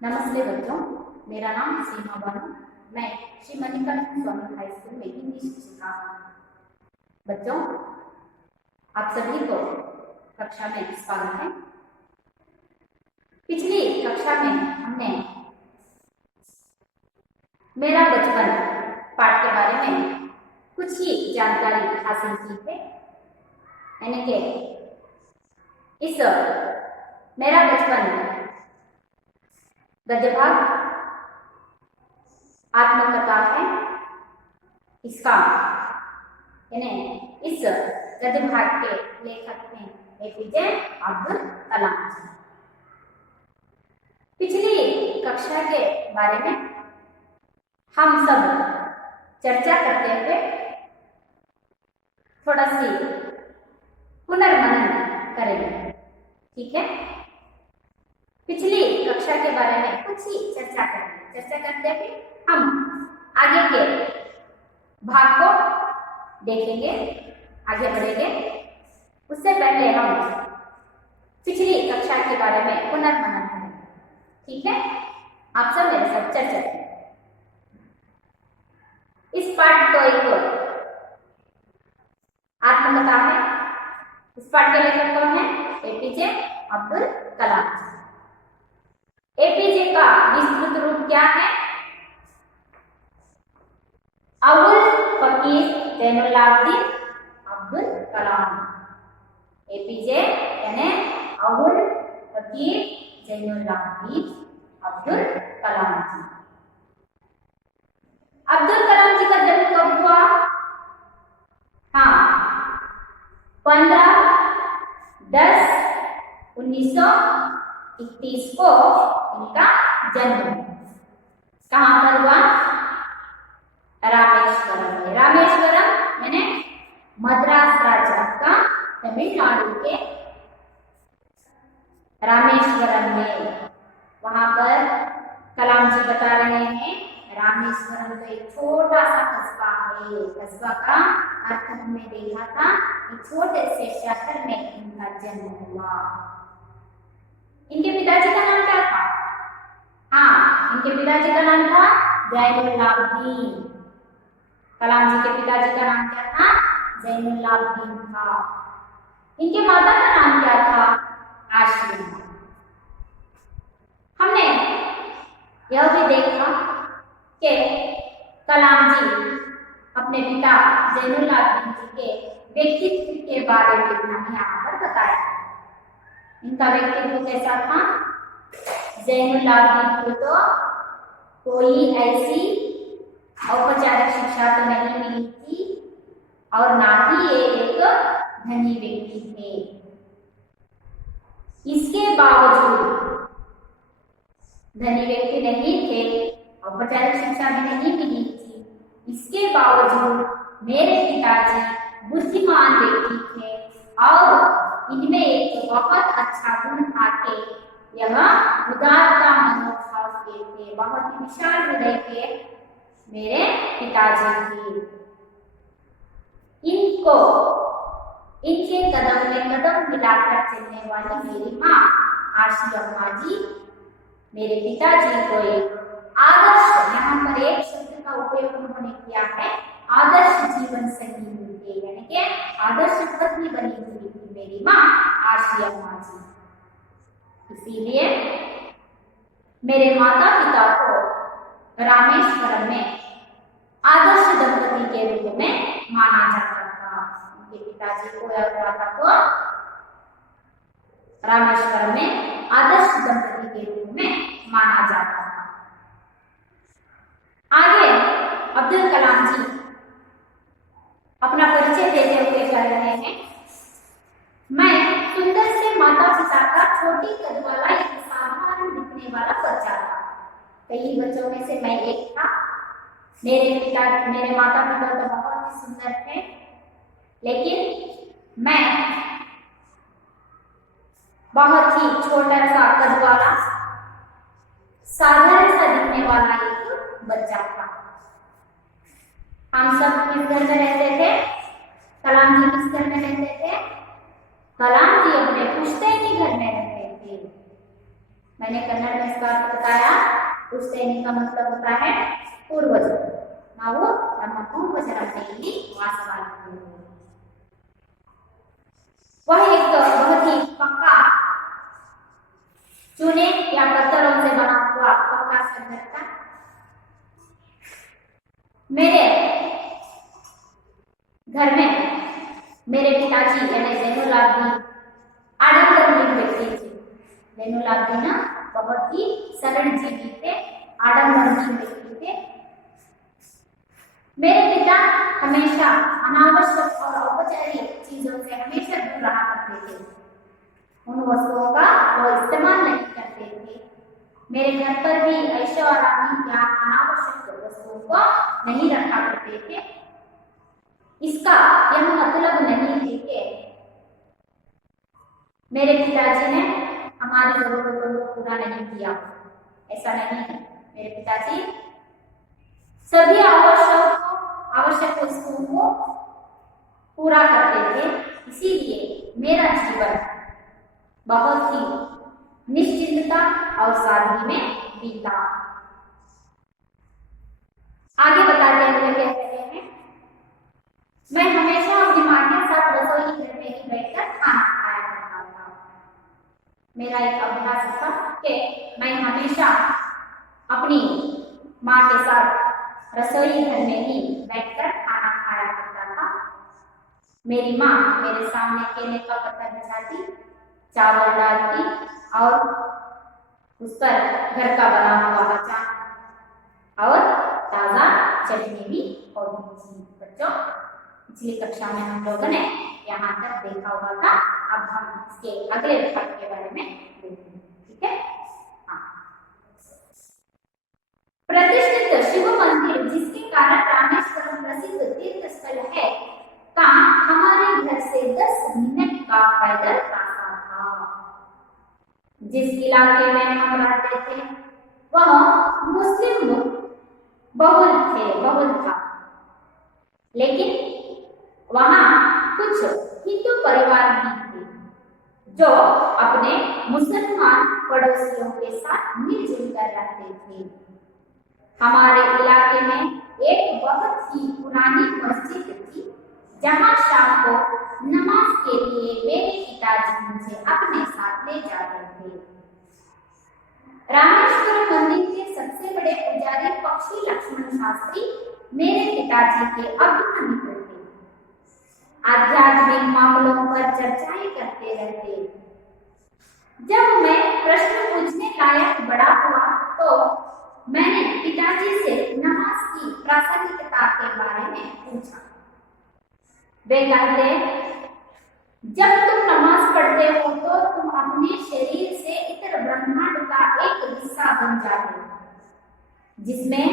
नमस्ते बच्चों, मेरा नाम सीमा बानो। मैं श्री मणिकर्ण स्वामी हाई स्कूल में हिंदी शिक्षिका हूँ। बच्चों, आप सभी को कक्षा में स्वागत है। पिछली कक्षा में हमने मेरा बचपन पाठ के बारे में कुछ ही जानकारी हासिल की है। यानी कि इस मेरा बचपन गद्य भाग आत्मकथा है। इसका यानी इस गद्य भाग के लेखक हैं एपीजे अब्दुल कलाम जी। पिछली कक्षा के बारे में हम सब चर्चा करते हुए थोड़ा सी पुनर्मनन करेंगे, ठीक है। पिछली कक्षा के बारे में कुछ ही चर्चा करेंगे। चर्चा करते हुए हम आगे के भाग को देखेंगे, आगे बढ़ेंगे। उससे पहले हम पिछली कक्षा के बारे में पुनर्मनन करेंगे, ठीक है। आप सब मेरे साथ चर्चा करें। इस पाठ को एक आत्मकथा है। इस पाठ के लेखक कौन है? एपीजे अब्दुल कलाम जी। एपीजे का विस्तृत रूप क्या है? अबुल फकीर जैनुलाब्दीन अब्दुल कलाम। एपीजे यानी अबुल फकीर जैनुलाब्दीन अब्दुल कलाम जी। अब्दुल कलाम जी का जन्म कब हुआ? हाँ, 15/10/1931 को इनका जन्म कहाँ पर हुआ? रामेश्वरम में। रामेश्वरम यानी मद्रास राज्य का तमिलनाडु के रामेश्वरम में। वहां पर कलाम जी बता रहे हैं रामेश्वरम तो एक छोटा सा कस्बा है। कस्बा का अर्थ हमने देखा था। एक छोटे से शहर में इनका जन्म हुआ। इनके पिताजी का नाम क्या था? हाँ, इनके पिताजी का नाम था जैनुलाब्दीन। कलाम जी के पिताजी का नाम क्या था? जैनुलाब्दीन था। इनके माता का नाम क्या था? आशिमा। हमने यह भी देखा कि कलाम जी अपने पिता जैनुलाब्दीन जी के व्यक्तित्व के बारे में हमें यहाँ पर बताया। इनका व्यक्तित्व कैसा था? जैनुलाब्दीन को तो कोई ऐसी औपचारिक शिक्षा तो नहीं मिली थी और ना ही ये एक धनी व्यक्ति थे। इसके बावजूद धनी व्यक्ति नहीं थे, औपचारिक शिक्षा भी नहीं मिली थी, इसके बावजूद मेरे पिताजी बुद्धिमान व्यक्ति थे और इनमें एक बहुत अच्छा गुण था कि यह उदारता मनोभाव के थे। बहुत ही विशाल हृदय के मेरे पिताजी थे। इनको इनके कदम में कदम मिलाकर चलने वाली मेरी माँ आशी अम्मा जी मेरे पिताजी को एक आदर्श, यहाँ पर एक शब्द का उपयोग उन्होंने किया है, आदर्श जीवन संगी थे। यानी कि आदर्श पत्नी बनी हुई थी मेरी माँ आशी अम्मा जी। इसीलिए मेरे माता पिता को रामेश्वरम में आदर्श दंपति के रूप में माना जाता था। उनके पिताजी को और माता को रामेश्वरम में आदर्श दंपति के रूप में माना जाता था। आगे अब्दुल कलाम जी अपना परिचय देते हुए कह रहे हैं, मैं सुंदर से माता पिता का छोटी कद वाला एक साधारण दिखने वाला बच्चा था। कई बच्चों में से मैं एक था। मेरे माता पिता तो बहुत ही सुंदर थे, लेकिन मैं बहुत ही छोटा सा कद वाला साधारण सा दिखने वाला एक बच्चा था। हम सब किस घर में रहते थे? कलाम जी किस घर में रहते थे? कलाम जी अपने पुश्तैनी घर में रहते थे। मैंने कन्नड़ में इसका अर्थ बताया। पुश्तैनी का मतलब होता है पूर्वज। ನಾವು ನಮ್ಮ पूर्वजರ ಮನೆಯಲ್ಲಿ ವಾಸವಾಗಿದ್ದೇವೆ। वह एक बहुत ही पक्का चूने या पत्थरों से बना हुआ पक्का घर था। मेरे घर में मेरे पिताजी यानी जैनुलाब्दीन आडम्बरहीन व्यक्ति थे। जैनुलाब्दीन बहुत ही सरल जीवी थे, आडम्बरहीन व्यक्ति थे। मेरे पिता हमेशा अनावश्यक और औपचारिक चीजों से हमेशा दूर रहा करते थे। उन वस्तुओं का वो इस्तेमाल नहीं करते थे। मेरे घर पर भी ऐशोआरामी या अनावश्यक वस्तुओं को नहीं रखा करते थे। इसका यह मतलब नहीं है कि मेरे पिताजी ने हमारी जरूरतों को पूरा नहीं किया, ऐसा नहीं है। मेरे पिताजी सभी आवश्यक वस्तुओं को पूरा करते थे। इसीलिए मेरा जीवन बहुत ही निश्चिंतता और सादगी में बीता। आगे बताते हुए कह रहे हैं, मैं हमेशा अपनी माँ के साथ रसोई घर में ही बैठकर खाना खाया करता था। मेरा एक अभ्यास था कि मैं हमेशा अपनी माँ के साथ रसोई घर में ही बैठकर खाना खाया करता था। मेरी माँ मेरे सामने केले का पत्ता बिछाती, चावल डालती और उस पर घर का बना हुआ अचार और ताजा चटनी भी होती थी। बच्चों, पिछली कक्षा में हम लोगों ने यहाँ तक देखा हुआ था। अब हम इसके अगले भाग के बारे में देखेंगे, ठीक है? हाँ। प्रतिष्ठित शिव मंदिर जिसके कारण रामेश्वरम प्रसिद्ध तीर्थ स्थल है का हमारे घर से 10 मिनट का पैदल रास्ता था। जिस इलाके में हम रहते थे वह मुस्लिम बहुल था, लेकिन वहां कुछ हिंदू परिवार भी थे जो अपने मुसलमान पड़ोसियों के साथ मिलजुल कर रहते थे। हमारे इलाके में एक बहुत ही पुरानी मस्जिद थी जहां शाम को नमाज के लिए मेरे पिताजी मुझे अपने साथ ले जाते थे। रामेश्वरम मंदिर के सबसे बड़े पुजारी पक्षी लक्ष्मण शास्त्री मेरे पिताजी के अभिन्न मित्र थे। आध्यात्मिक मामलों पर चर्चाएं करते रहते। जब मैं प्रश्न पूछने लायक बड़ा हुआ तो मैंने पिताजी से नमाज की प्रासंगिकता के बारे में पूछा। वे कहते, जब तुम नमाज पढ़ते हो तो तुम अपने शरीर से इतर ब्रह्मांड का एक हिस्सा बन जाते हो, जिसमें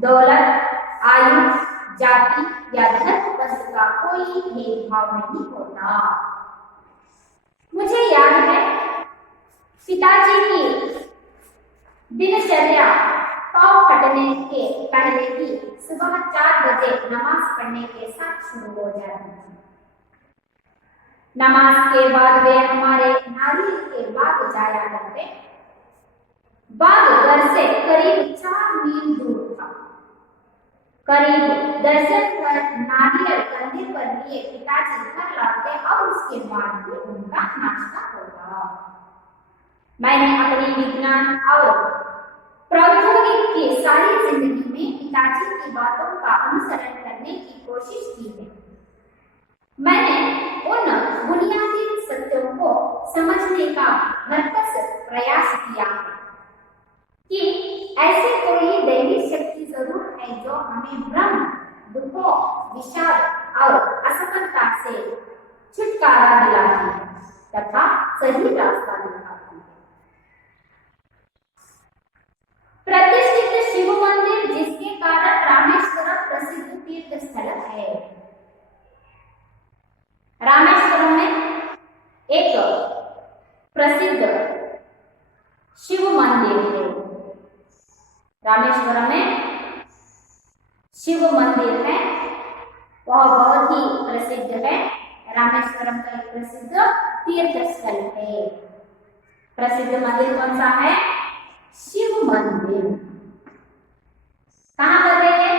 दौलत, आयु, जाति या धर्म वर्ग का कोई भेदभाव नहीं होता। मुझे याद है पिताजी की दिनचर्या पाँव कटने के पहले ही सुबह 4 बजे नमाज पढ़ने के साथ शुरू हो जाती थी। नमाज के बाद वे हमारे नारियल के बाग जाया करते। बाग घर से करीब 4 मील दूर था। करीब दर्जन भर नारियल कंधे पर लिए पिताजी घर लौटते और उसके बाद भी उनका नाश्ता होता। मैंने अपनी विज्ञान और प्रौद्योगिकी की सारी जिंदगी में पिताजी की बातों का अनुसरण करने की कोशिश की है। मैंने उन बुनियादी सत्यों को समझने का भरपूर प्रयास किया है कि ऐसी कोई दैवी शक्ति जरूर है जो हमें भ्रम, दुखों, विषाद और असफलता से छुटकारा दिलाती है तथा सही रास्ता दिखाती है। प्रतिष्ठित शिव मंदिर जिसके कारण रामेश्वरम प्रसिद्ध तीर्थ स्थल है। रामेश्वरम में एक प्रसिद्ध शिव मंदिर है। रामेश्वरम में शिव मंदिर है, वह बहुत ही प्रसिद्ध है। रामेश्वरम का एक प्रसिद्ध तीर्थ स्थल है। प्रसिद्ध मंदिर कौन सा है? शिव मंदिर। कहाँ पर है?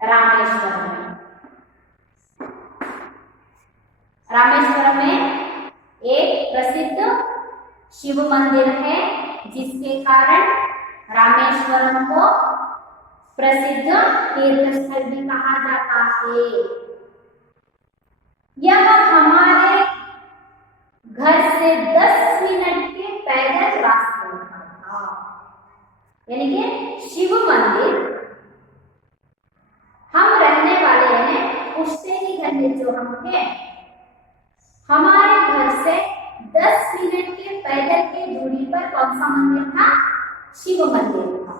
रामेश्वरम में। रामेश्वरम में एक प्रसिद्ध शिव मंदिर है, जिसके कारण रामेश्वरम को प्रसिद्ध तीर्थ स्थल भी कहा जाता है। यह हमारे घर से 10 मिनट के पैदल रास्ते पर था। यानी कि शिव मंदिर हम रहने वाले हैं पुश्तैनी घर में जो हम हैं, हमारे घर से 10 मिनट के पैदल की दूरी पर कौन सा मंदिर था? शिव मंदिर था।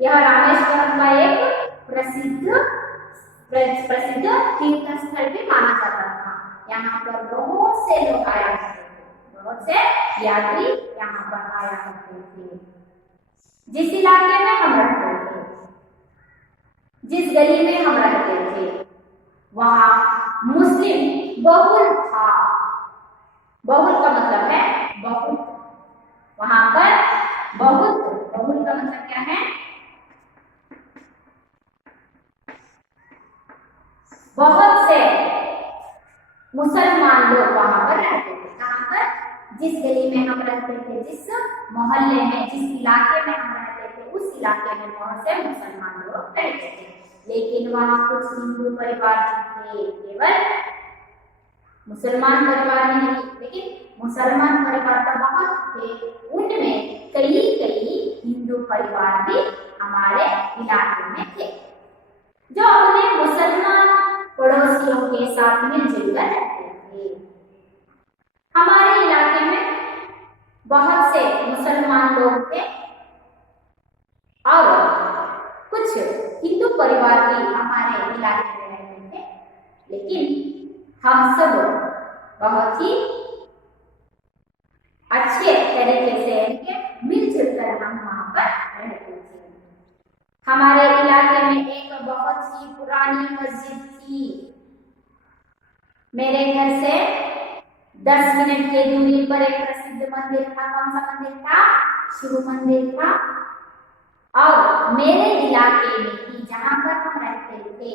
यह रामेश्वरम का एक प्रसिद्ध तीर्थ स्थल भी माना जाता था। यहाँ पर बहुत से लोग आया करते थे, बहुत से यात्री यहाँ पर आया करते थे। जिस इलाके में हम रहते थे, जिस गली में हम रहते थे, वहाँ मुस्लिम बहुल था। बहुल का मतलब है बहुत। वहां पर बहुत, बहुल का मतलब क्या है? बहुत से मुसलमान लोग वहां पर रहते थे। कहाँ पर? जिस गली में हम रहते थे, जिस मोहल्ले में, जिस इलाके में हम रहते थे, उस इलाके में बहुत से मुसलमान लोग रहते थे। लेकिन वहां कुछ हिंदू परिवार थे। केवल मुसलमान परिवार ही नहीं, लेकिन मुसलमान परिवार तो बहुत थे। उनमें कई हिंदू परिवार भी हमारे इलाके में थे, जो अपने मुसलमान पड़ोसियों के साथ मिलजुल कर रहते थे। हमारे इलाके में बहुत से मुसलमान लोग थे और कुछ हिंदू परिवार भी हमारे इलाके में रहते थे। लेकिन हम सब बहुत ही अच्छे तरीके से मिलजुल कर हम वहां पर रहते थे। हमारे इलाके में एक बहुत ही पुरानी मस्जिद थी। मेरे घर से 10 मिनट की दूरी पर एक प्रसिद्ध मंदिर था। कौन सा मंदिर था? शिव मंदिर था। और मेरे इलाके में ही, जहां पर हम रहते थे,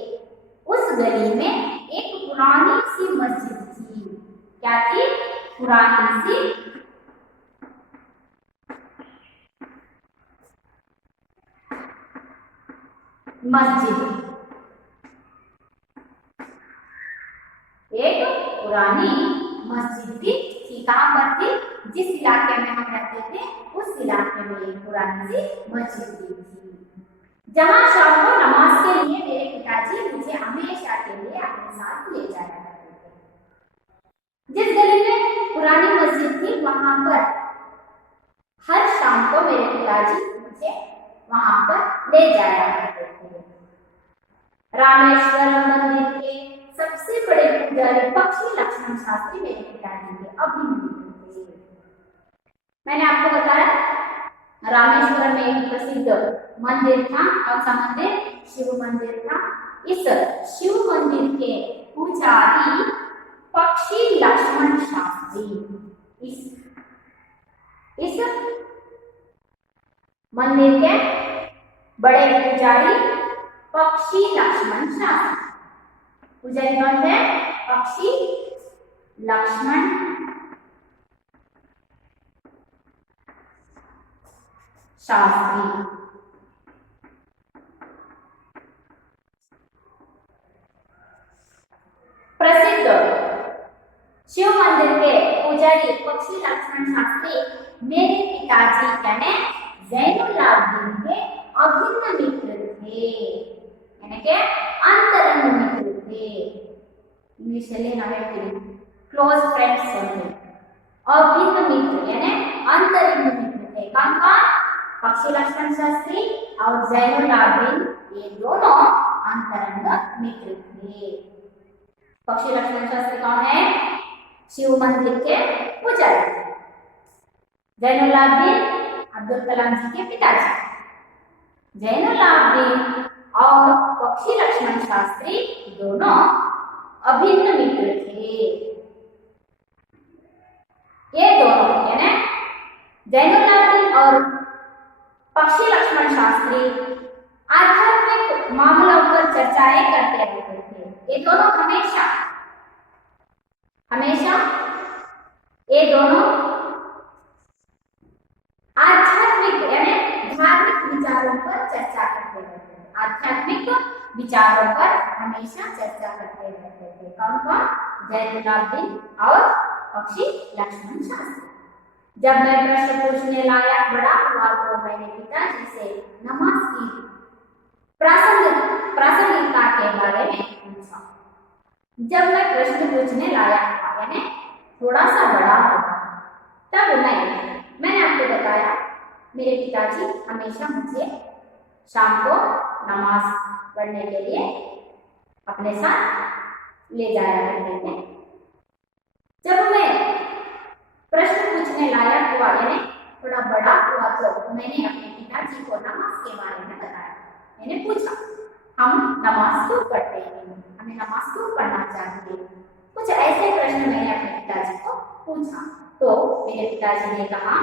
उस गली में एक पुरानी सी मस्जिद थी। क्या थी? पुरानी सी मस्जिद। एक पुरानी मस्जिद थी। कहाँ पर थी? जिस इलाके में हम रहते थे, उस इलाके में एक पुरानी सी मस्जिद थी, जहाँ शाम को नमाज के लिए मेरे पिताजी मुझे हमेशा के लिए अपने साथ ले जाया करते थे। जिस गली में पुरानी मस्जिद थी, वहां पर हर शाम को मेरे पिताजी मुझे वहां पर ले जाया करते थे। रामेश्वरम मंदिर के सबसे बड़े पुजारी पक्षी लक्ष्मण शास्त्री मेरे पिताजी के अभिन्न थे। मैंने आपको बताया रामेश्वरम में एक प्रसिद्ध मंदिर था। कौन सा मंदिर? शिव मंदिर था। इस शिव मंदिर के पुजारी पक्षी लक्ष्मण शास्त्री, इस मंदिर के बड़े पुजारी पक्षी लक्ष्मण शास्त्री। पुजारी कौन थे? पक्षी लक्ष्मण शास्त्री। प्रसिद्ध शिव मंदिर के पुजारी पक्षी लक्ष्मण शास्त्री मेरे पिताजी यानी जैनुलाब्दीन के अभिन्न मित्र थे, यानी के अंतरंग मित्र थे। इंग्लिश में ना क्लोज फ्रेंड्स होते। अभिन्न मित्र यानी अंतरंग मित्र थे। कौन कौन? पक्षी लक्ष्मण शास्त्री और जैनुलाब्दीन, ये दोनों अंतरंग मित्र थे। पक्षी लक्ष्मण शास्त्री कौन है? शिव मंदिर के पुजारी। जैनुलाब्दीन अब्दुल कलाम जी के पिताजी। जैनुलाब्दीन और पक्षी लक्ष्मण शास्त्री दोनों अभिन्न मित्र थे। ये दोनों यानी जैनुलाब्दीन और पक्षी लक्ष्मण शास्त्री आध्यात्मिक मामलों पर चर्चाएं करते रहते थे। ये दोनों हमेशा हमेशा ये दोनों आध्यात्मिक यानी धार्मिक विचारों पर चर्चा करते रहते थे। आध्यात्मिक विचारों पर हमेशा चर्चा करते रहते थे। कौन कौन? जैनुलाब्दीन और पक्षी लक्ष्मण शास्त्री। जब मैं प्रश्न पूछने लायक बड़ा हुआ तो मैंने पिताजी से नमाज की प्रासंगिकता के बारे में पूछा। जब मैं प्रश्न पूछने लायक था यानी थोड़ा सा बड़ा हुआ तब मैंने आपको बताया मेरे पिताजी हमेशा मुझे शाम को नमाज पढ़ने के लिए अपने साथ ले जाया करते थे। जब मैं प्रश्न पूछने लायक हुआ यानी थोड़ा बड़ा हुआ तो मैंने अपने पिताजी को नमाज के बारे में बताया। मैंने पूछा हम नमाज क्यों पढ़ते हैं, हमें नमाज क्यों पढ़ना चाहिए, कुछ ऐसे प्रश्न मैंने अपने पिताजी को पूछा। तो मेरे पिताजी ने कहा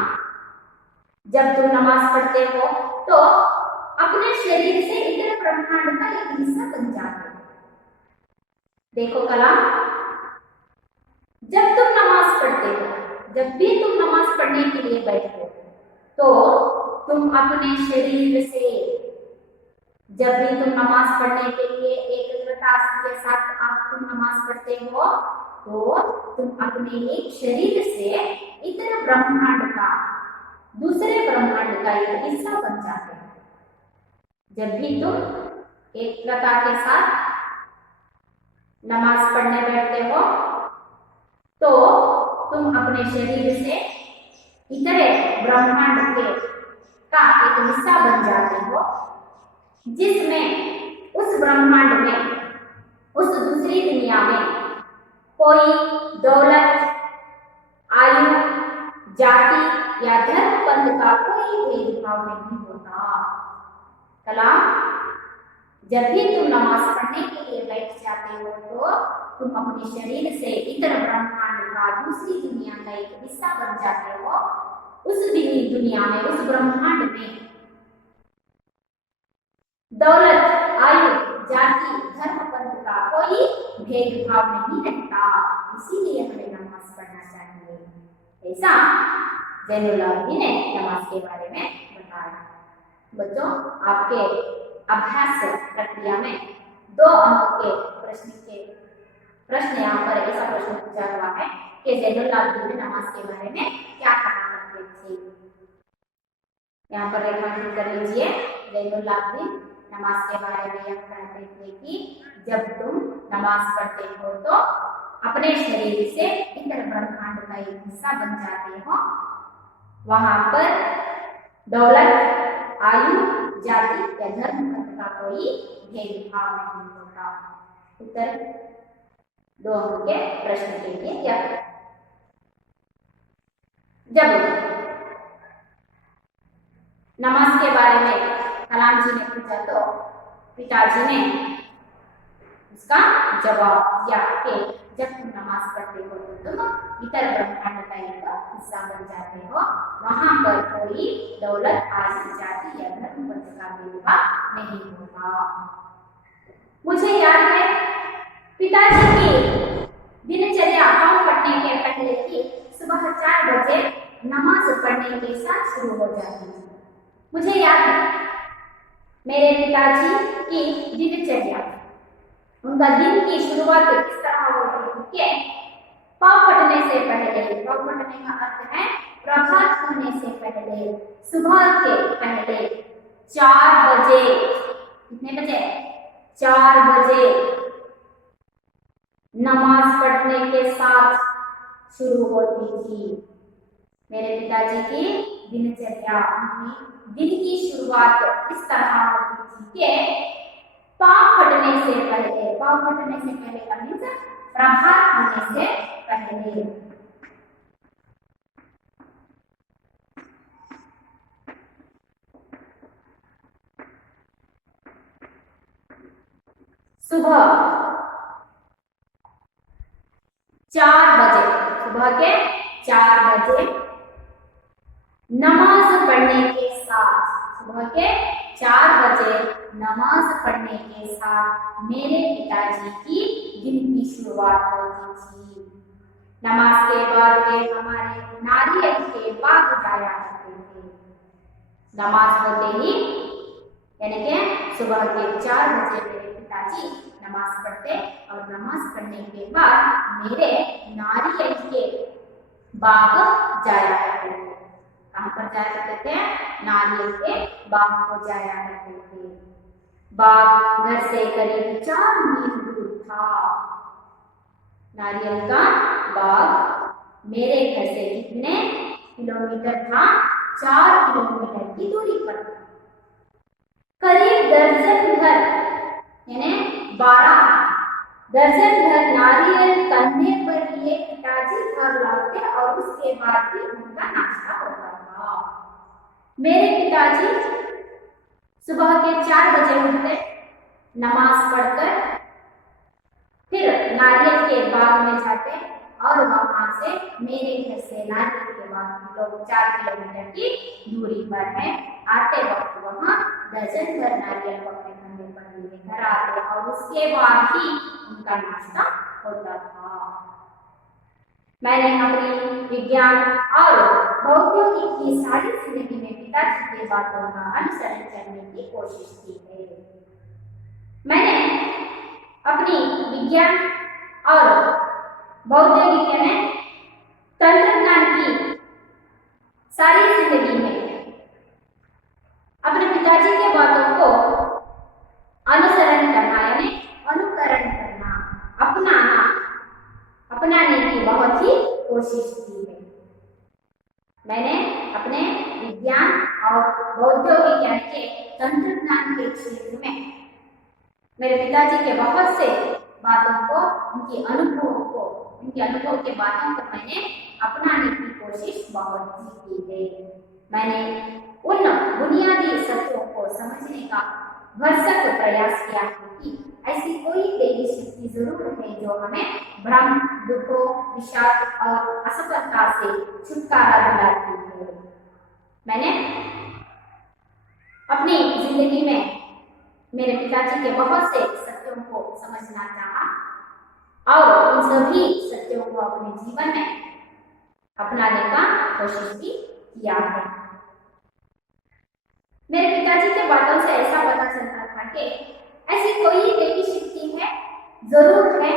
जब तुम नमाज पढ़ते हो तो अपने शरीर से इतर ब्रह्मांड का एक हिस्सा बन जाते हो। देखो कलाम, जब तुम नमाज पढ़ते हो, जब भी तुम नमाज पढ़ने के लिए बैठते हो तो तुम अपने शरीर से, जब भी तुम नमाज पढ़ने के लिए एकाग्रता के साथ आप तुम नमाज पढ़ते हो तो तुम अपने एक शरीर से इतर ब्रह्मांड का, दूसरे ब्रह्मांड का एक हिस्सा बन जाते हो। जब भी तुम एकाग्रता के साथ नमाज पढ़ने बैठते हो तो तुम अपने शरीर से इतरे ब्रह्मांड के का एक हिस्सा बन जाते हो, जिसमें उस ब्रह्मांड में, उस दूसरी दुनिया में कोई दौलत, आयु, जाति या धर्म पंथ का कोई भेदभाव नहीं होता। कलाम, जब भी तुम नमाज पढ़ने के लिए बैठ जाते हो तो तुम अपने शरीर से इतर ब्रह्मांड का, दूसरी दुनिया का एक हिस्सा बन जाते हो। उस दुनिया में, उस ब्रह्मांड में दौलत, आयु, जाति, धर्म पंथ का कोई भेदभाव नहीं रहता, इसीलिए हमें नमाज पढ़ना चाहिए। ऐसा जैनुलाब्दीन ने नमाज के बारे में बताया। बच्चों, आपके अभ्यास प्रक्रिया में 2 अंक के प्रश्न यहाँ पर ऐसा प्रश्न पूछा हुआ है कि जैनुलाब्दीन ने नमाज के बारे में क्या कहा करते थे। यहाँ पर रेखांकित कर लीजिए। जैनुलाब्दीन नमाज के बारे में यह कहते थे कि जब तुम नमाज पढ़ते हो तो अपने शरीर से इतर ब्रह्मांड का एक हिस्सा बन जाते हो। वहां पर दौलत, आयु, जाति या धर्म का कोई भेदभाव नहीं होता। उत्तर 2 अंक के प्रश्न के लिए क्या? जब नमाज के बारे में कलाम जी ने पूछा तो पिताजी ने उसका जवाब दिया कि जब तुम नमाज पढ़ते हो तो तुम इतर ब्रह्मांड का एक हिस्सा बन जाते हो। वहां पर कोई दौलत, आयु, जाति या धर्म पंथ का भेदभाव नहीं होता। मुझे याद है पिताजी की दिनचर्या पाँव पड़ने के पहले ही सुबह 4 बजे नमाज पढ़ने के साथ शुरू हो जाती थी। मुझे याद है मेरे पिताजी की दिनचर्या, उनका दिन की शुरुआत किस तरह होती थी कि पाँव फटने से पहले, पाँव फटने का अर्थ है प्रभात होने से पहले, सुबह के पहले 4 बजे, कितने बजे? 4 बजे नमाज पढ़ने के साथ शुरू होती थी। मेरे पिताजी की दिनचर्या, उनकी दिन की शुरुआत इस तरह होती थी कि पाँव फटने से पहले, पाँव फटने से पहले का मीन्स प्रभात होने से पहले। सुबह 4 बजे, सुबह के 4 बजे बजे नमाज पढ़ने के साथ, सुबह के 4 बजे नमाज पढ़ने के साथ मेरे पिताजी की दिन की शुरुआत होती थी। नमाज के बाद वे हमारे नारियल के बाग जाया करते थे। नमाज होते ही यानी कि सुबह के 4 बजे मेरे पिताजी नमाज पढ़ते और नमाज पढ़ने के बाद मेरे नारियल के बाग जाया करते थे। कहाँ पर जाया करते थे? नारियल के बाग को जाया करते थे। बाग घर से करीब 4 मील दूर था। नारियल का बाग मेरे घर से कितने किलोमीटर था? 4 किलोमीटर की दूरी पर था। करीब दर्जन भर यानी 12 दर्जन भर नारियल कंधे पर लिए पिताजी घर लौटते और उसके बाद भी उनका नाश्ता होता था। मेरे पिताजी सुबह के 4 बजे उठते, नमाज पढ़कर फिर नारियल के बाग में जाते और वहां से मेरे घर से नारियल के बाग लोग 4 किलोमीटर की दूरी पर है। आते वक्त वहां दर्जन भर नारियल को अपने कंधे पर लिए घर आते और उसके बाद ही उनका नाश्ता होता था। मैंने अपनी विज्ञान और भौतिकी की सारी जिंदगी में पिताजी की बातों का अनुसरण करने की कोशिश की है। मैंने अपनी विज्ञान और भौतिकी में तंत्रज्ञान की सारी जिंदगी में अपने पिताजी के बातों को अनुसरण करना यानी अनुकरण करना, अपनाने की बहुत ही कोशिश की है। मैंने अपने विज्ञान और भौतिकी के तंत्रज्ञान के क्षेत्र में मेरे पिताजी के बहुत से बातों को, उनके अनुभव के बातों को मैंने अपनाने की कोशिश बहुत ही की है। मैंने उन बुनियादी सत्यों को समझने का भरसक प्रयास किया है कि ऐसी कोई देवी शक्ति जरूर है जो हमें भ्रम, दुखों, विषाद और असफलता से छुटकारा दिलाती है। मैंने अपनी जिंदगी में मेरे पिताजी के बहुत से सत्यों को समझना चाहा और उन सभी सत्यों को अपने जीवन में अपनाने का कोशिश भी किया है। मेरे पिताजी के बातों से ऐसा पता चलता था कि ऐसी कोई देवी शक्ति है, जरूर है,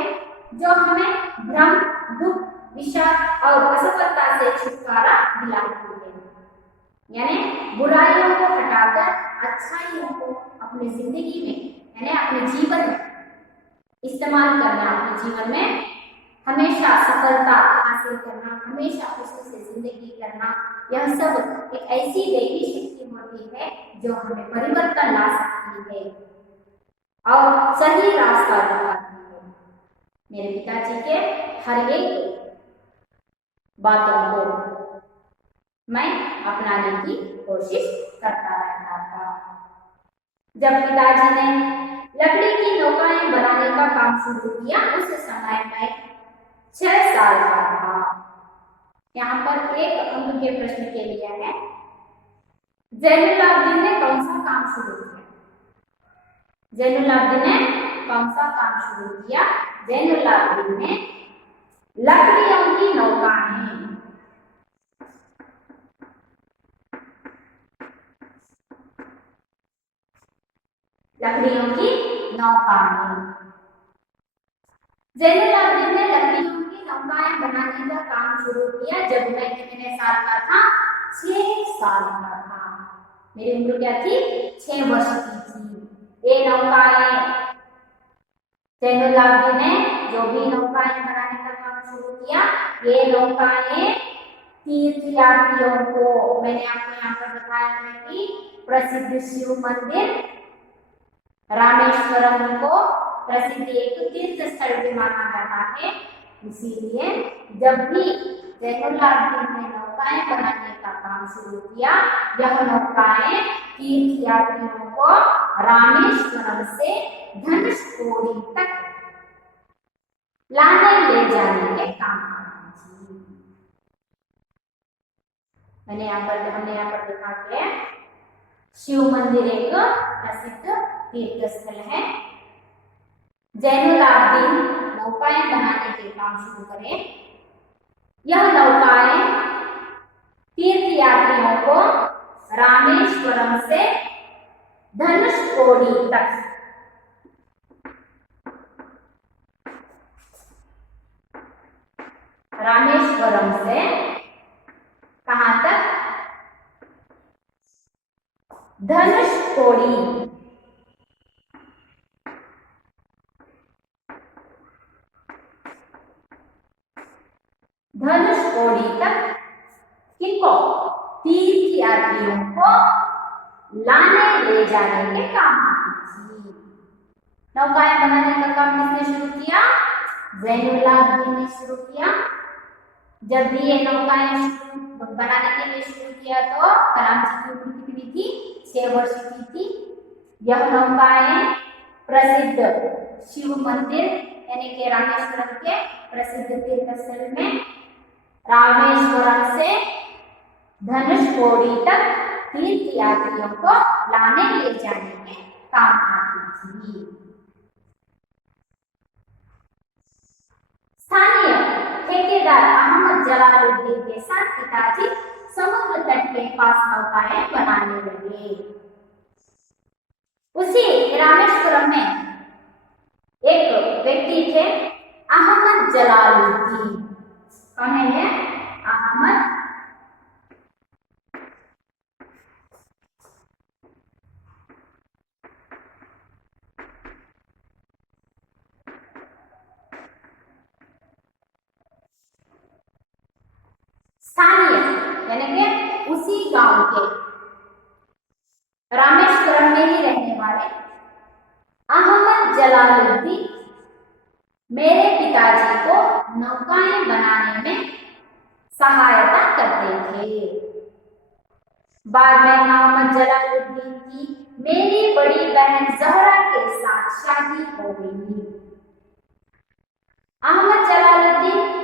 जो हमें भ्रम, दुख, विषाद और असफलता से छुटकारा दिलाती है। यानी बुराइयों को हटाकर अच्छाइयों को अपनी जिंदगी में यानी अपने जीवन में इस्तेमाल करना, अपने जीवन में हमेशा सफलता हासिल करना, हमेशा खुशी से जिंदगी करना, यह सब एक ऐसी देवी शक्ति होती है जो हमें परिवर्तन ला सकती है और सही रास्ता दिखाती है। मेरे पिताजी के हर एक बातों को मैं अपनाने की कोशिश करता रहता था। जब पिताजी ने लकड़ी की नौकाएं बनाने का काम शुरू किया, उस समय मैं 6 साल का था। यहाँ पर एक अंक के प्रश्न के लिए है, जैनुलाब्दीन ने कौन सा काम शुरू किया? जैनुलाब्दीन ने कौन सा काम शुरू किया? जैनुलाब्दीन ने लकड़ियों की नौकाएं, लकड़ियों की नौकाएं। जैनुलाब्दीन ने लकड़ियों की नौकाएं बनाने का काम शुरू किया जब मैं कितने साल का था? 6 साल का था। मेरी उम्र क्या थी? 6 वर्ष की थी। ये नौकाएं जैनुलाब्दीन ने जो भी नौकाएं बनाने का काम शुरू किया, ये नौकाएं तीर्थयात्रियों को, मैंने आपको यहाँ पर बताया है कि प्रसिद्ध शिव मंदिर रामेश्वरम को प्रसिद्ध एक तीर्थ स्थल भी माना जाता है। इसीलिए जब भी जैनुलाब्दीन ने नौकाएं बनाने का काम शुरू किया, यह नौकाएं तीर्थयात्रियों को रामेश्वरम से धनुषकोडी तक लाने ले जाने के काम मैंने हमने यहाँ पर देखा कि शिव मंदिर एक प्रसिद्ध तीर्थ स्थल है। जैनुलाब्दीन नौकाएं बनाने के काम शुरू करें। यह नौकाएं तीर्थ यात्रियों को रामेश्वरम से धनुषकोडी तक रामेश्वरम से कहां तक? धनुषकोडी। धनुषकोडी तक किनको? तीर्थ यात्रियों को लाने ले जाने के काम आती थी। नौकाएं बनाने का काम किसने शुरू किया? जैनुलाब्दीन ने शुरू किया। जब भी ये नौकाएं बनाने के लिए शुरू किया तो कलाम जी की उम्र कितनी थी? 6 वर्ष की थी। यह नौकाएं प्रसिद्ध शिव मंदिर यानी कि रामेश्वरम के प्रसिद्ध तीर्थ स्थल में रामेश्वरम से धनुषकोडी तक तीर्थ यात्रियों को लाने ले जाने के काम आती थी। स्थानीय ठेकेदार अहमद जलालुद्दीन के साथ पिताजी समुद्र तट के पास नौकाएं बनाने लगे। उसी रामेश्वरम में एक व्यक्ति थे अहमद जलालुद्दीन। कौन है? अहमद स्थानीय यानी कि उसी गांव के रामेश्वरम में ही रहने वाले अहमद जलालुद्दीन मेरे पिताजी को नौकाएं बनाने में सहायता करते थे। बाद में अहमद जलालुद्दीन की मेरी बड़ी बहन जहरा के साथ शादी हो गई। अहमद जलालुद्दीन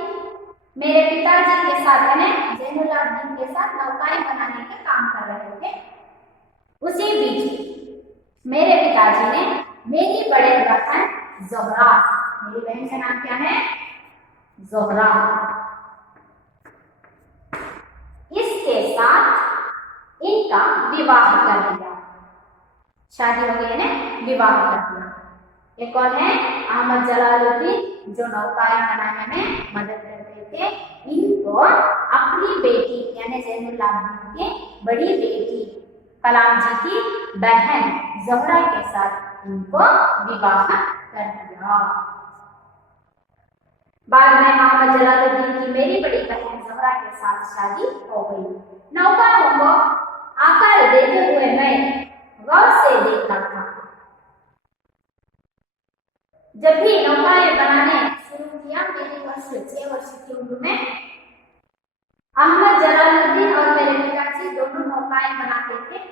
मेरे पिताजी के साथ यानी जैनुलाब्दीन के साथ नौकाएं बनाने के काम कर रहे थे। उसी बीच मेरे पिताजी ने मेरी बड़े बहन जोहरा, मेरी बहन का नाम क्या है? जोहरा, इसके साथ इनका विवाह कर दिया। शादी हो गई ने विवाह कर दिया। ये कौन है? अहमद जलालुद्दीन जो नौकाएं बनाने में मदद करते थे। इनको अपनी बेटी यानी जैनुलाब्दीन की बड़ी बेटी कलाम जी की बहन जोहरा के साथ इनको विवाह कर दिया। बाद में अहमद जलालुद्दीन की मेरी बड़ी बहन जोहरा के साथ शादी हो गई। नौकाओं को आकार देते हुए मैं गौर से देखता था। जब भी नौकाएं बनाने शुरू किया मेरी 6 वर्ष की उम्र में, अहमद जलालुद्दीन और मेरे पिताजी दोनों नौकाएं बनाते थे।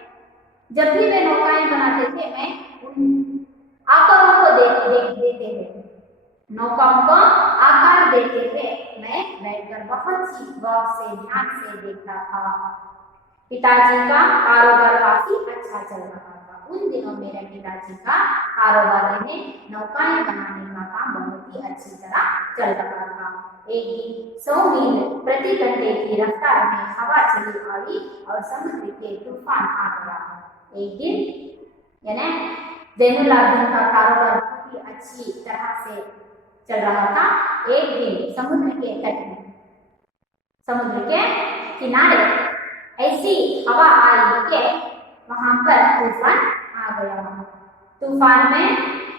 जब भी वे नौकाएं बनाते थे मैं उन आकारों को देते थे, नौकाओं को आकार देते थे। मैं बैठकर बहुत ही गौर से ध्यान से देखता था। पिताजी का कारोबार काफी अच्छा चल रहा था। उन दिनों मेरे पिताजी का कारोबार में नौकाएं बनाने का काम बहुत ही अच्छी तरह चल रहा था। एक दिन 100 मील प्रति घंटे की रफ्तार में हवा चली आई और समुद्र के तूफान आ गया। एक दिन यानी जैनुलाब्दीन का कारोबार बहुत ही अच्छी तरह से चल रहा था। एक दिन समुद्र के तट में, समुद्र के किनारे ऐसी हवा आई कि वहां पर तूफान आ गया। तूफान में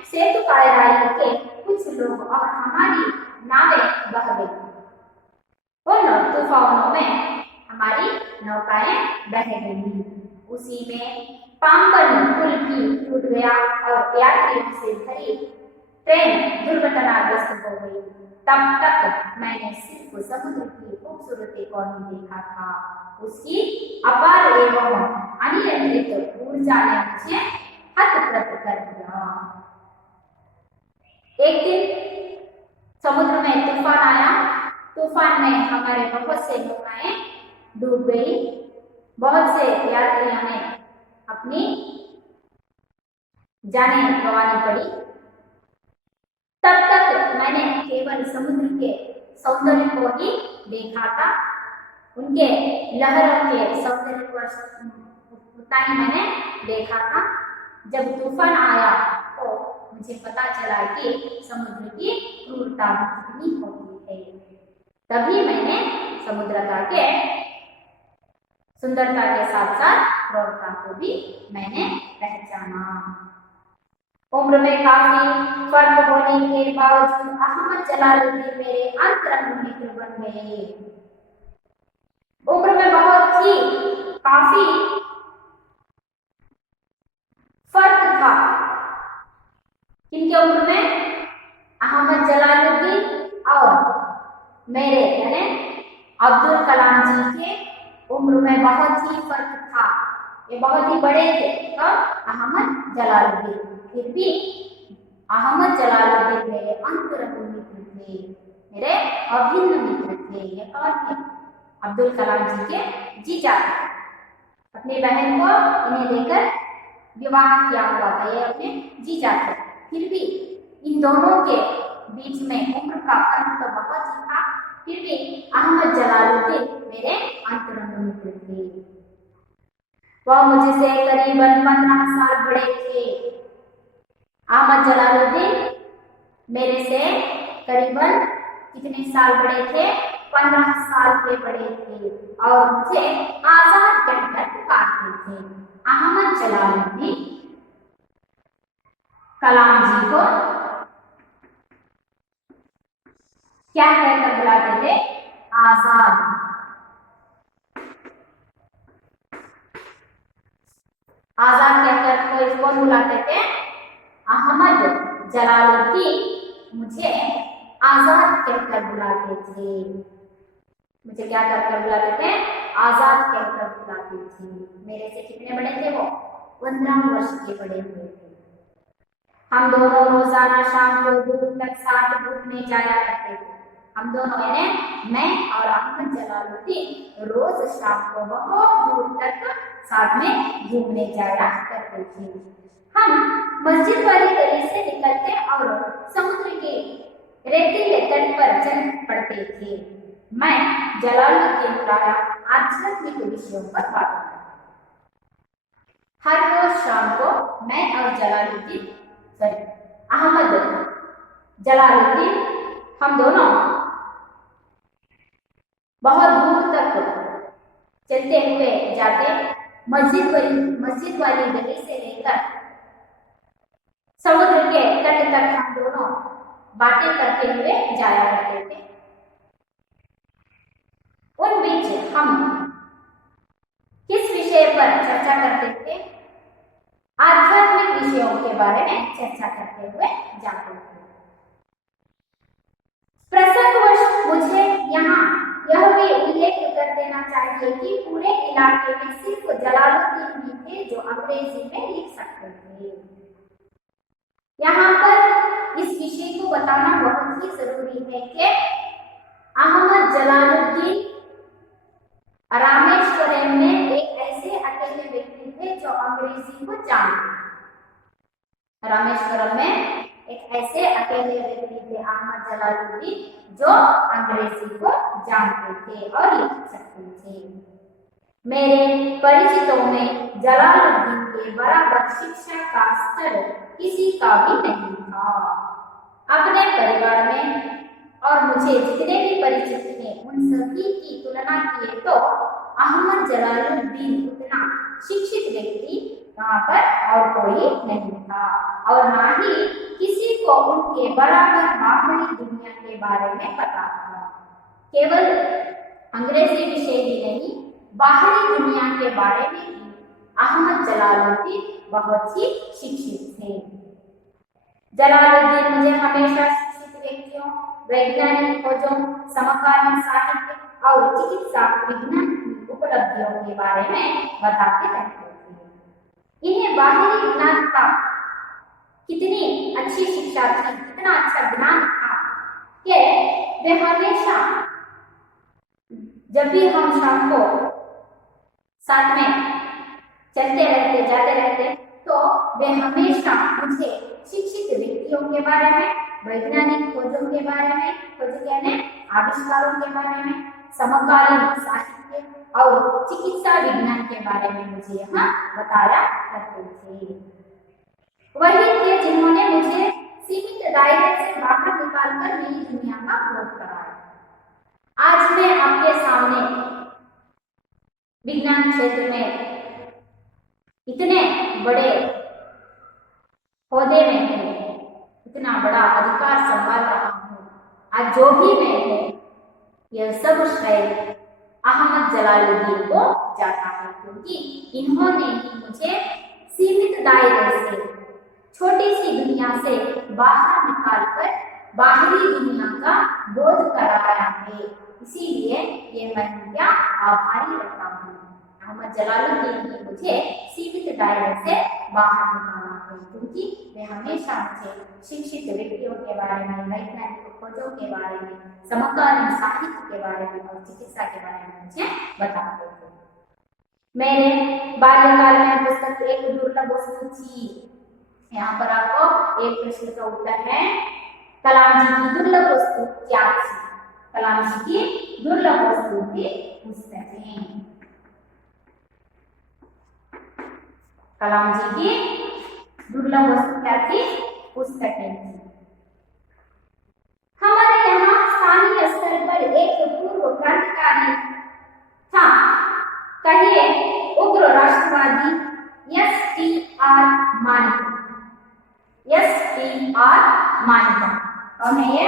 सेतु पायदारी के कुछ लोग और हमारी नावें बह गई। उन तूफानों में हमारी नौकाएं बह गई। उसी में पाम्बन पुल भी टूट गया और यात्रियों से भरी ट्रेन दुर्घटनाग्रस्त हो गई। तब तक मैंने सिर्फ समुद्र की खूबसूरती को नहीं देखा था, उसकी अपार एवं अनियंत्रित ऊर्जा ने मुझे हतप्रत कर दिया। एक दिन समुद्र में तूफान आया। तूफान में हमारे बहुत से नौकाएं डूब गई। बहुत से यात्रियों ने अपनी जानें गंवानी पड़ी। तब तक मैंने केवल समुद्र के सौंदर्य को ही देखा था, उनके लहरों के सौंदर्य को उतना ही मैंने देखा था। जब तूफान आया तो मुझे पता चला कि समुद्र की क्रूरता कितनी होती है। तभी मैंने समुद्रता के सुंदरता के साथ साथ क्रूरता को भी मैंने पहचाना। उम्र में काफी फर्क होने के बावजूद अहमद जलालुद्दीन मेरे अंतरंग मित्र बन गए। उम्र में बहुत ही काफी फर्क था। किनके उम्र में? अहमद जलालुद्दीन और मेरे यानी अब्दुल कलाम जी के उम्र में बहुत ही फर्क था। ये बहुत ही बड़े थे और अहमद जलालुद्दीन, फिर भी अहमद जलालुद्दीन मेरे अंतरंग मित्र थे, मेरे अभिन्न मित्र थे। ये कौन थे? अब्दुल कलाम जी के जीजा। अपनी बहन को इन्हें लेकर विवाह किया हुआ था, ये अपने जीजा थे। फिर भी इन दोनों के बीच में उम्र का फर्क तो बहुत ही था, फिर भी अहमद जलालुद्दीन मेरे अंतरंग मित्र थे। वह मुझसे करीबन 15 साल बड़े थे। अहमद जलालुद्दीन मेरे से करीबन कितने साल बड़े थे? 15 साल के बड़े थे और मुझे आजाद कहकर पुकारते थे। अहमद जलालुद्दीन कलाम जी को क्या कहकर बुलाते थे? आजाद। आजाद कहकर कोई कौन बुलाते थे? अहमद जलालुद्दीन मुझे आजाद कहकर बुलाते थे। मुझे क्या कहकर बुलाते थे? आजाद कहकर बुलाते थे। मेरे से कितने बड़े थे वो? 15 वर्ष के बड़े हुए थे। हम दोनों रोजाना शाम को दूर तक साथ घूमने जाया करते थे। हम दोनों यानी मैं और अहमद जलालुद्दीन रोज शाम को बहुत दूर तक साथ में घूमने जाया करते थे। हम मस्जिद वाली गली से निकलते और समुद्र के रेतीले तट पर चल पड़ते थे। मैं जलालुद्दीन द्वारा आध्यात्मिक विषयों पर बात करता। हर रोज शाम को मैं और अहमद जलालुद्दीन हम दोनों बहुत दूर तक चलते हुए जाते। मस्जिद वाली गली से लेकर समुद्र के तट तक हम दोनों बातें करते हुए जाया करते थे। उन बीच हम किस विषय पर चर्चा करते थे? आध्यात्मिक विषयों के बारे में चर्चा करते हुए जाते थे। प्रसंगवश मुझे यहाँ यह भी उल्लेख कर देना चाहिए कि पूरे इलाके में सिर्फ जलालुद्दीन ही थे जो अंग्रेजी में लिख सकते थे। यहाँ पर इस विषय को बताना बहुत ही जरूरी है कि अहमद जलालुद्दीन रामेश्वरम में एक ऐसे अकेले व्यक्ति थे जो अंग्रेजी को जानते। रामेश्वरम में एक ऐसे अकेले व्यक्ति थे अहमद जलालुद्दीन जो अंग्रेजी को जानते थे और लिख सकते थे। मेरे परिचितों में जलालुद्दीन के बराबर शिक्षा का स्तर किसी का भी नहीं था। अपने परिवार में और मुझे जितने भी परिचित थे उन सभी की तुलना किए तो अहमद जलालुद्दीन उतना शिक्षित व्यक्ति वहां पर और कोई नहीं था और ना ही किसी को उनके बराबर बाहरी दुनिया के बारे में पता था। केवल अंग्रेजी विषय ही नहीं, बाहरी दुनिया के बारे में भी अहमद जलालुद्दीन बहुत ही शिक्षित थे। जलालुद्दीन मुझे हमेशा शिक्षित व्यक्तियों, वैज्ञानिक खोजों, समकालीन साहित्य और चिकित्सा विज्ञान की उपलब्धियों के बारे में बताते रहते थे। इन्हें बाहरी ज्ञान का कितनी अच्छी शिक्षा थी, कितना अच्छा ज्ञान था कि वे हमेशा जब भी हम शाम को साथ में चलते रहते जाते रहते, तो वे हमेशा मुझे शिक्षित व्यक्तियों के बारे में, वैज्ञानिक खोजों के बारे में, खोज यानी आविष्कारों के बारे में, समकालीन साहित्य और चिकित्सा विज्ञान के बारे में मुझे यहाँ बताया करते थे। वही थे जिन्होंने मुझे सीमित दायरे से बाहर निकालकर नई दुनिया का खोज कराया। आज मैं आपके सामने विज्ञान क्षेत्र में इतने बड़े ओहदे में हूँ, इतना बड़ा अधिकार संभाल रहा हूँ। आज जो भी मैं हूँ, यह सब श्रेय अहमद जलालुद्दीन को जाता है, क्योंकि इन्होंने ही मुझे सीमित दायरे से, छोटी सी दुनिया से बाहर निकालकर बाहरी दुनिया का बोध कराया है। इसीलिए ये मैं क्या आभारी रहता हूँ। अहमद जलालुद्दीन ने मुझे सीमित दायरे से बाहर निकाला है, क्योंकि वे हमेशा मुझे शिक्षित व्यक्तियों के बारे में, वैज्ञानिक खोजों के बारे में, समकालीन साहित्य के बारे में और चिकित्सा के बारे में मुझे बताते थे। मेरे बाल्यकाल में पुस्तक एक दुर्लभ वस्तु थी। यहाँ पर आपको एक प्रश्न का उत्तर है, कलाम जी की दुर्लभ वस्तु क्या थी? कलाम जी की दुर्लभ वस्तु थी पुस्तकें। कलाम जी की दुर्लभ वस्तु क्या थी? पुस्तकें थी। हमारे यहाँ स्थानीय स्तर पर एक पूर्व क्रांतिकारी था, कहिए उग्र राष्ट्रवादी एस.टी.आर. मानिक। एस.टी.आर. मानिक कौन है ये?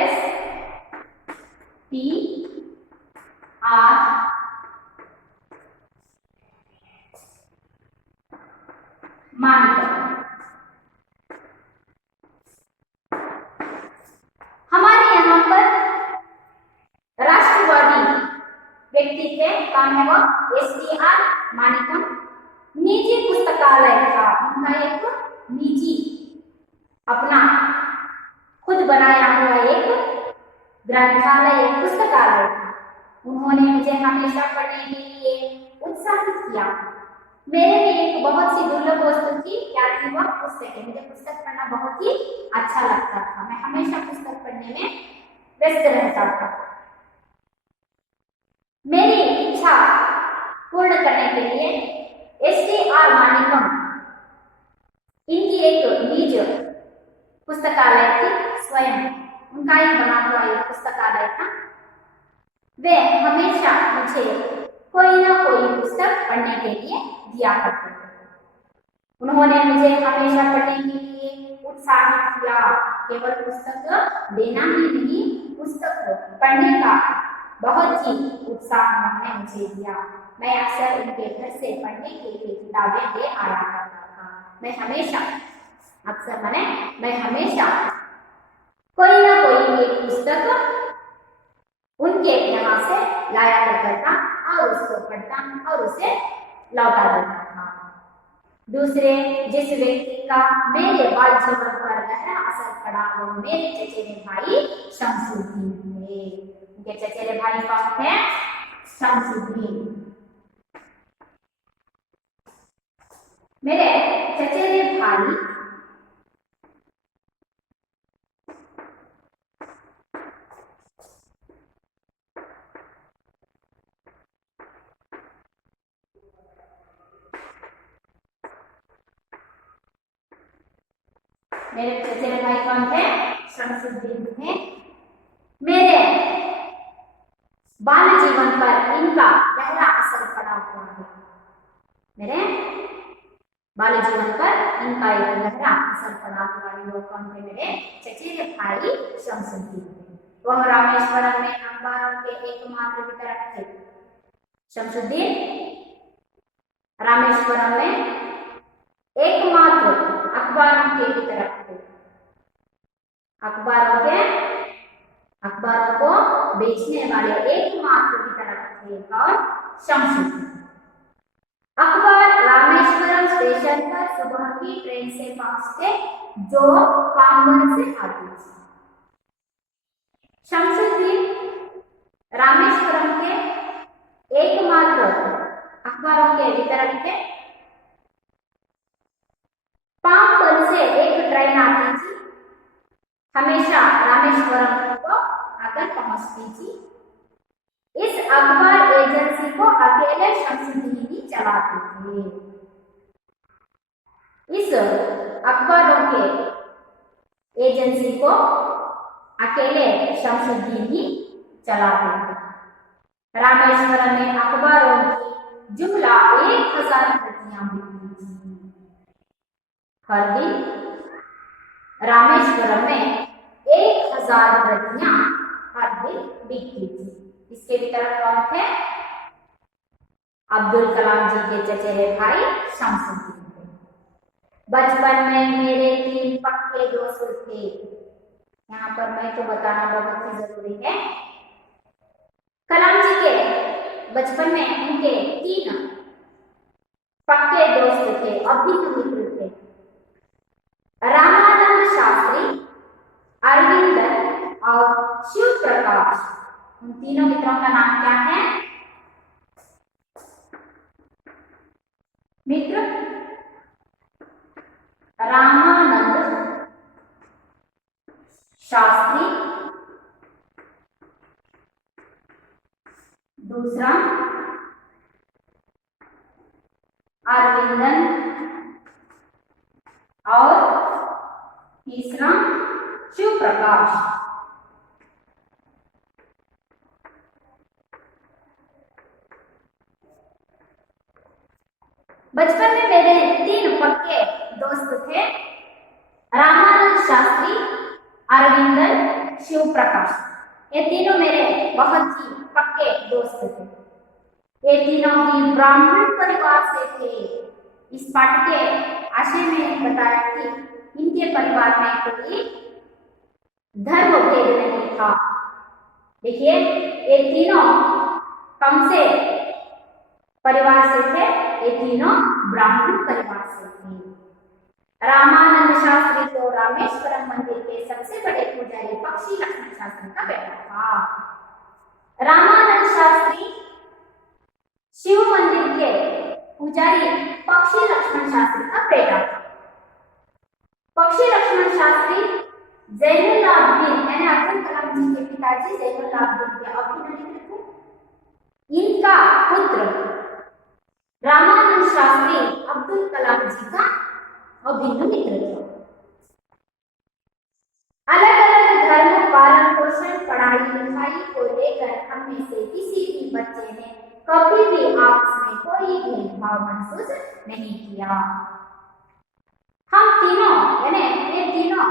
एस.टी.आर. मानिक। हमारे यहाँ पर राष्ट्रवादी व्यक्ति थे, कौन है वो? एस.टी.आर. मानिकम। निजी पुस्तकालय था उनका, एक निजी अपना खुद बनाया हुआ एक ग्रंथालय, एक पुस्तकालय था। उन्होंने मुझे हमेशा पढ़ने के लिए उत्साहित किया। मेरे लिए एक बहुत सी दुर्लभ वस्तु थी, क्या थी वह? पुस्तकें। मुझे पुस्तक पढ़ना बहुत ही अच्छा लगता था, मैं हमेशा पुस्तक पढ़ने में व्यस्त रहता था। मेरी इच्छा पूर्ण करने के लिए एस.टी.आर. मानिकम, इनकी एक निज पुस्तकालय थी, स्वयं उनका ही बना हुआ एक पुस्तकालय था। वे हमेशा मुझे कोई ना कोई पुस्तक पढ़ने के लिए दिया करते थे। उन्होंने मुझे हमेशा पढ़ने के लिए उत्साहित किया। केवल पुस्तक देना ही नहीं, पुस्तक पढ़ने का बहुत ही उत्साह उन्होंने मुझे दिया। मैं अक्सर उनके घर से पढ़ने के लिए किताबें ले आया करता था। मैं हमेशा कोई ना कोई एक पुस्तक उनके यहाँ से लाया करता था और उसको पढ़ता और उसे लौटा देता था। दूसरे जिस व्यक्ति का मेरे बाल जीवन पर गहरा असर पड़ा वो मेरे चचेरे भाई शमसुद्दीन थे। उनके चचेरे भाई कौन थे? शमसुद्दीन। मेरे चचेरे भाई कौन थे? शमसुद्दीन थे। मेरे बाल जीवन पर इनका गहरा असर पड़ा हुआ है। मेरे बाल जीवन पर इनका एक गहरा असर पड़ा हुआ है। वो कौन थे? मेरे चचेरे भाई शमसुद्दीन थे। वह रामेश्वरम में अखबारों के एकमात्र वितरक थे। शमसुद्दीन रामेश्वरम में एकमात्र अखबारों के वितरक थे। अखबारों को बेचने वाले एकमात्र वितरक थे और शमसुद्दीन। अखबार रामेश्वरम स्टेशन पर सुबह की ट्रेन से पहुंचते जो पामबन से आती थी। शमसुद्दीन रामेश्वरम के पहला लिखे, पामपल से एक ट्रेन आती थी, हमेशा रामेश्वरम को आकर पहुंचती थी। इस अखबार एजेंसी को अकेले शमसुद्दीन ही चलाते थे। इस अखबारों के एजेंसी को अकेले शमसुद्दीन ही चलाते थे। रामेश्वरम में अखबारों की जुमला 1000 प्रतियां बिकती थी। हर दिन रामेश्वरम में 1000 प्रतियां हर दिन बिकती थी। इसके वितरक कौन थे? अब्दुल कलाम जी के चचेरे भाई शमसुद्दीन थे। बचपन में मेरे 3 पक्के दोस्त थे। यहाँ पर मैं तो बताना बहुत ही जरूरी है। कलाम जी के बचपन में उनके 3 पक्के दोस्त थे, अभिन्न मित्र थे। रामानंद शास्त्री, अरविंदन और शिव प्रकाश। उन तीनों मित्रों का नाम क्या है? मित्र रामानंद शास्त्री, दूसरा अरविंदन और तीसरा शिव प्रकाश। बचपन में मेरे 3 पक्के दोस्त थे, रामानंद शास्त्री, अरविंदन, शिव प्रकाश। ये तीनों मेरे बहुत ही पक्के दोस्त थे। ये तीनों ही ब्राह्मण परिवार से थे। इस पाठ के आशय में बताया कि इनके परिवार में कोई धर्म भेद नहीं था। देखिए, ये तीनों कौन से परिवार से थे? ये तीनों ब्राह्मण परिवार से थे। रामानंद शास्त्री तो रामेश्वरम मंदिर के सबसे बड़े पुजारी पक्षी लक्ष्मण शास्त्री का बेटा था। रामानंद शास्त्री शिव मंदिर के पुजारी पक्षी लक्ष्मण शास्त्री का बेटा था। पक्षी लक्ष्मण शास्त्री जैनुलाब्दीन यानी अब्दुल कलाम जी के पिताजी जैनुलाब्दीन के अभिन्न मित्र थे। इनका पुत्र रामानंद शास्त्री अब्दुल कलाम जी का अभिन्न मित्र था। अलग अलग धर्म, पालन पोषण, पढ़ाई लिखाई को लेकर हम में से किसी भी बच्चे ने कभी भी आपस में कोई भेदभाव महसूस नहीं किया। हम तीनों यानी ये तीनों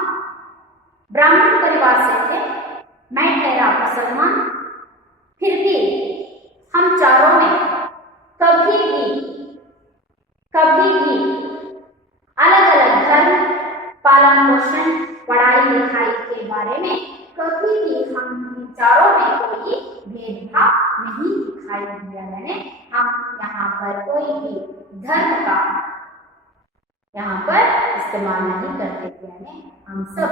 ब्राह्मण परिवार से थे। मैं ठहरा मुसलमान, फिर भी हम चारों में कभी भी अलग अलग धर्म, पालन पोषण, पढ़ाई लिखाई के बारे में कभी भी हम चारों में कोई भेदभाव नहीं दिखाई दिया। यानी हम यहाँ पर कोई भी धर्म का यहाँ पर इस्तेमाल नहीं करते थे। यानी हम सब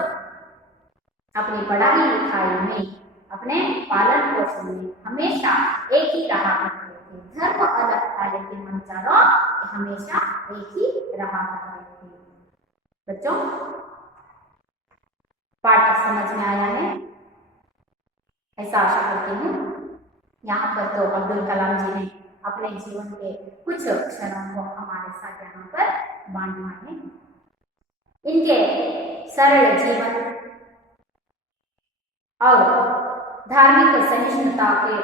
अपनी पढ़ाई लिखाई में, अपने पालन पोषण में हमेशा एक ही रहा करते थे। धर्म अलग था लेकिन हम चारों हमेशा एक ही रहा करते थे। बच्चों, पाठ समझ में आया है? ऐसा आशा करती हूँ। यहाँ पर तो अब्दुल कलाम जी ने अपने जीवन के कुछ क्षणों को हमारे साथ यहाँ पर बांटा है। इनके सरल जीवन और धार्मिक सहिष्णुता के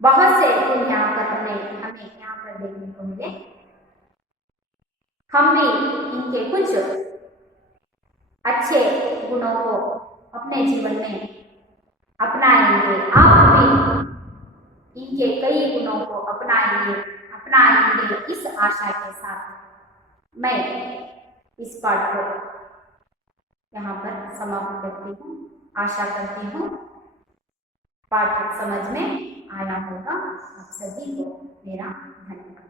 बहुत से गुण यहाँ पर हमें यहाँ पर देखने को मिले। हम भी इनके कुछ अच्छे गुणों को अपने जीवन में अपनाएंगे। आप भी इनके कई गुणों को अपनाएंगे इस आशा के साथ मैं इस पाठ को यहाँ पर समाप्त करती हूँ। आशा करती हूँ पाठ समझ में आया होगा। आप सभी को मेरा धन्यवाद।